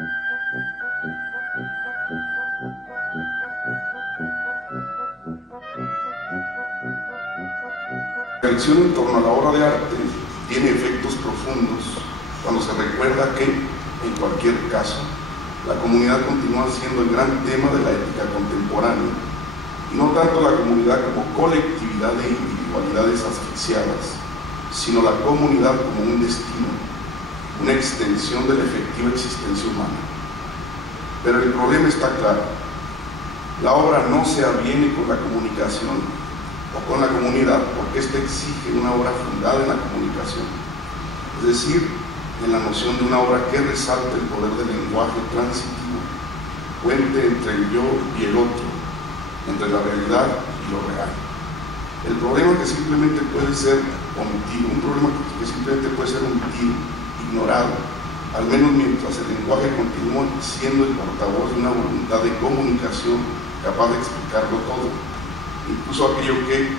La reflexión en torno a la obra de arte tiene efectos profundos cuando se recuerda que, en cualquier caso, la comunidad continúa siendo el gran tema de la ética contemporánea, y no tanto la comunidad como colectividad de individualidades asfixiadas, sino la comunidad como un destino, una extensión de la efectiva existencia humana. Pero el problema está claro: la obra no se aviene con la comunicación o con la comunidad, porque ésta exige una obra fundada en la comunicación, es decir, en la noción de una obra que resalte el poder del lenguaje transitivo, puente entre el yo y el otro, entre la realidad y lo real. El problema que simplemente puede ser omitido, un problema que simplemente puede ser omitido, ignorado, al menos mientras el lenguaje continúa siendo el portavoz de una voluntad de comunicación capaz de explicarlo todo, incluso aquello que,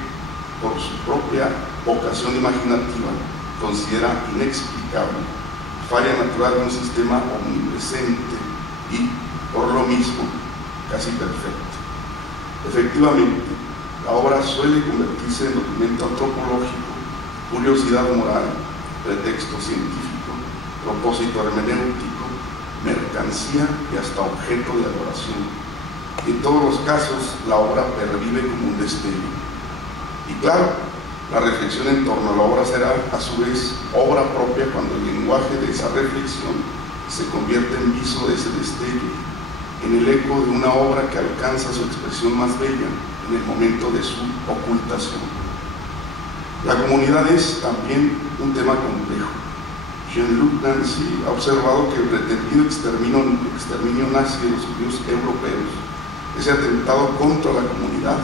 por su propia vocación imaginativa, considera inexplicable, falla natural de un sistema omnipresente y, por lo mismo, casi perfecto. Efectivamente, la obra suele convertirse en documento antropológico, curiosidad moral, pretexto científico, propósito hermenéutico, mercancía y hasta objeto de adoración. En todos los casos, la obra pervive como un destello. Y claro, la reflexión en torno a la obra será, a su vez, obra propia cuando el lenguaje de esa reflexión se convierte en viso de ese destello, en el eco de una obra que alcanza su expresión más bella en el momento de su ocultación. La comunidad es también un tema complejo. Jean-Luc Nancy ha observado que el pretendido exterminio nazi de los judíos europeos, ese atentado contra la comunidad,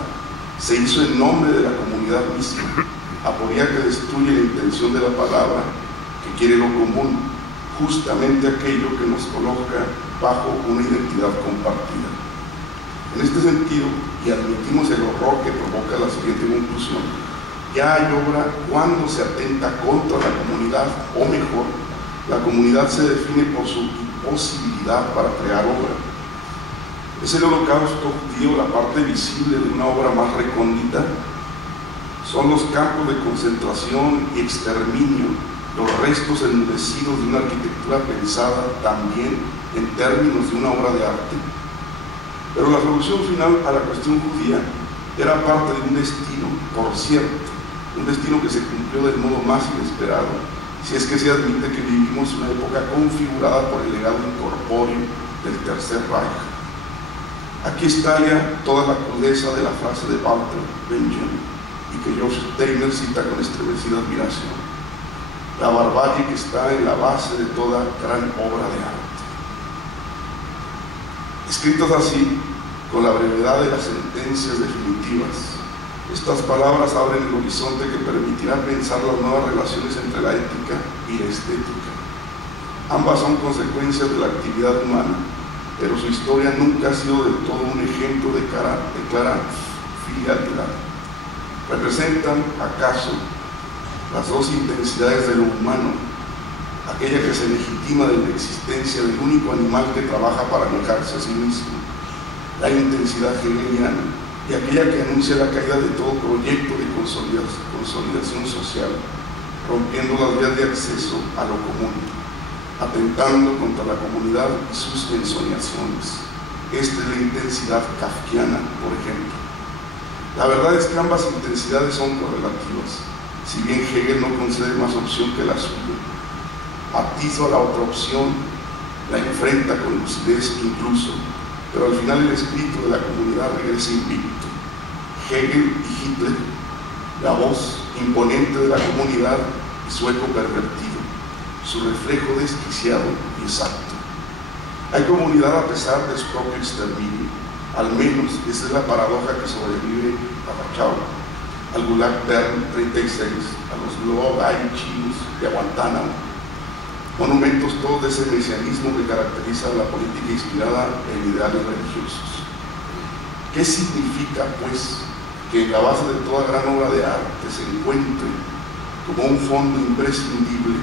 se hizo en nombre de la comunidad misma, aporía que destruye la intención de la palabra, que quiere lo común, justamente aquello que nos coloca bajo una identidad compartida. En este sentido, y admitimos el horror que provoca la siguiente conclusión: ya hay obra cuando se atenta contra la comunidad, o mejor, la comunidad se define por su imposibilidad para crear obra. ¿Es el holocausto judío la parte visible de una obra más recóndita? ¿Son los campos de concentración y exterminio los restos enmudecidos de una arquitectura pensada también en términos de una obra de arte? Pero la solución final a la cuestión judía era parte de un destino, por cierto, un destino que se cumplió del modo más inesperado, si es que se admite que vivimos una época configurada por el legado incorpóreo del Tercer Reich. Aquí está ya toda la crudeza de la frase de Walter Benjamin, y que George Steiner cita con estremecida admiración: la barbarie que está en la base de toda gran obra de arte. Escritas así, con la brevedad de las sentencias definitivas, estas palabras abren el horizonte que permitirá pensar las nuevas relaciones entre la ética y la estética. Ambas son consecuencias de la actividad humana, pero su historia nunca ha sido del todo un ejemplo de clara filialidad. ¿Representan, acaso, las dos intensidades de lo humano, aquella que se legitima de la existencia del único animal que trabaja para alejarse a sí mismo, la intensidad hegeliana, y aquella que anuncia la caída de todo proyecto de consolidación social, rompiendo las vías de acceso a lo común, atentando contra la comunidad y sus ensoñaciones? Esta es la intensidad kafkiana, por ejemplo. La verdad es que ambas intensidades son correlativas, si bien Hegel no concede más opción que la suya. Atiza la otra opción, la enfrenta con lucidez incluso, pero al final el espíritu de la comunidad regresa invicto. Hegel y Hitler, la voz imponente de la comunidad y su eco pervertido, su reflejo desquiciado y exacto. Hay comunidad a pesar de su propio exterminio, al menos esa es la paradoja que sobrevive a Dachau, al Gulag Bern 36, a los Luo-Bai chinos de Guantánamo, monumentos todos de ese mesianismo que caracteriza la política inspirada en ideales religiosos. ¿Qué significa, pues, que en la base de toda gran obra de arte se encuentre como un fondo imprescindible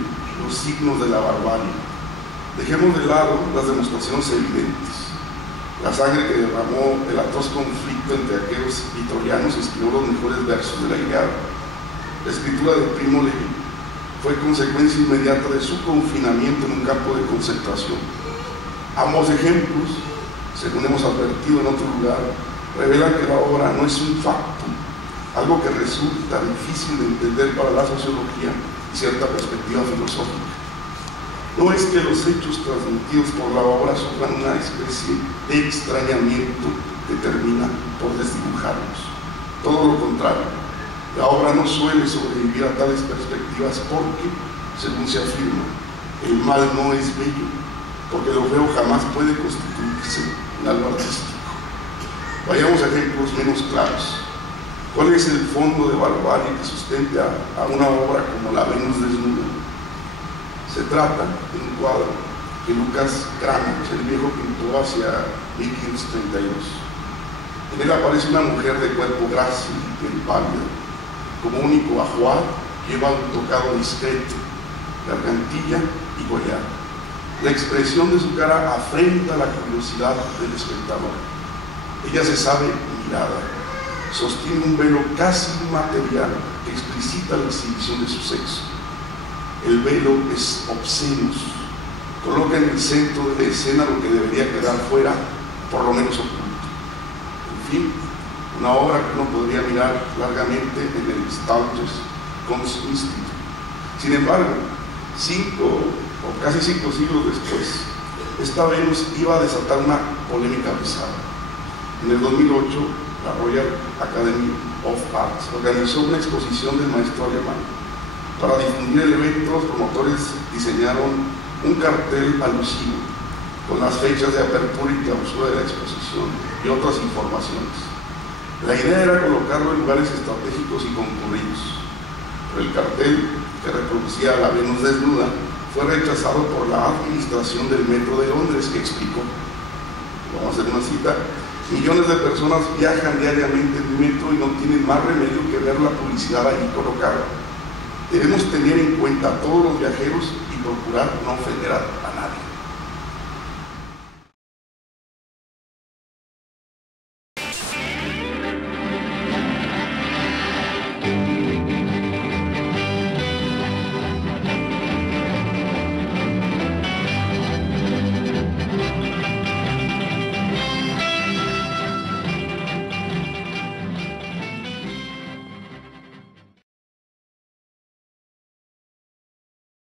los signos de la barbarie, Dejemos de lado las demostraciones evidentes. La sangre que derramó el atroz conflicto entre aquellos vitorianos escribió los mejores versos de la Ilíada. La escritura de Primo Levi fue consecuencia inmediata de su confinamiento en un campo de concentración. Ambos ejemplos, según hemos advertido en otro lugar, revelan que la obra no es un facto, algo que resulta difícil de entender para la sociología y cierta perspectiva filosófica. No es que los hechos transmitidos por la obra sufran una especie de extrañamiento que termina por desdibujarlos. Todo lo contrario, la obra no suele sobrevivir a tales perspectivas porque, según se afirma, el mal no es bello, porque lo feo jamás puede constituirse en algo artístico. Vayamos a ejemplos menos claros. ¿Cuál es el fondo de barbarie que sustenta a una obra como La Venus desnuda? Se trata de un cuadro que Lucas Cranach, el viejo, pintó hacia 1532. En él aparece una mujer de cuerpo grácil y piel pálida. Como único ajuar lleva un tocado discreto, gargantilla y collar. La expresión de su cara afrenta la curiosidad del espectador. Ella se sabe mirada, sostiene un velo casi inmaterial que explicita la exhibición de su sexo. El velo es obsceno, coloca en el centro de la escena lo que debería quedar fuera, por lo menos oculto. En fin, una obra que uno podría mirar largamente en el Staudius Kunstinstitut. Sin embargo, 5 o casi 5 siglos después, esta Venus iba a desatar una polémica pesada. En el 2008, la Royal Academy of Arts organizó una exposición del maestro alemán. Para difundir el evento, los promotores diseñaron un cartel alusivo con las fechas de apertura y clausura de la exposición y otras informaciones. La idea era colocarlo en lugares estratégicos y concurridos, pero el cartel que reproducía a la Venus desnuda fue rechazado por la administración del Metro de Londres, que explicó, vamos a hacer una cita: millones de personas viajan diariamente en el metro y no tienen más remedio que ver la publicidad allí colocada. Debemos tener en cuenta a todos los viajeros y procurar no ofender a nadie.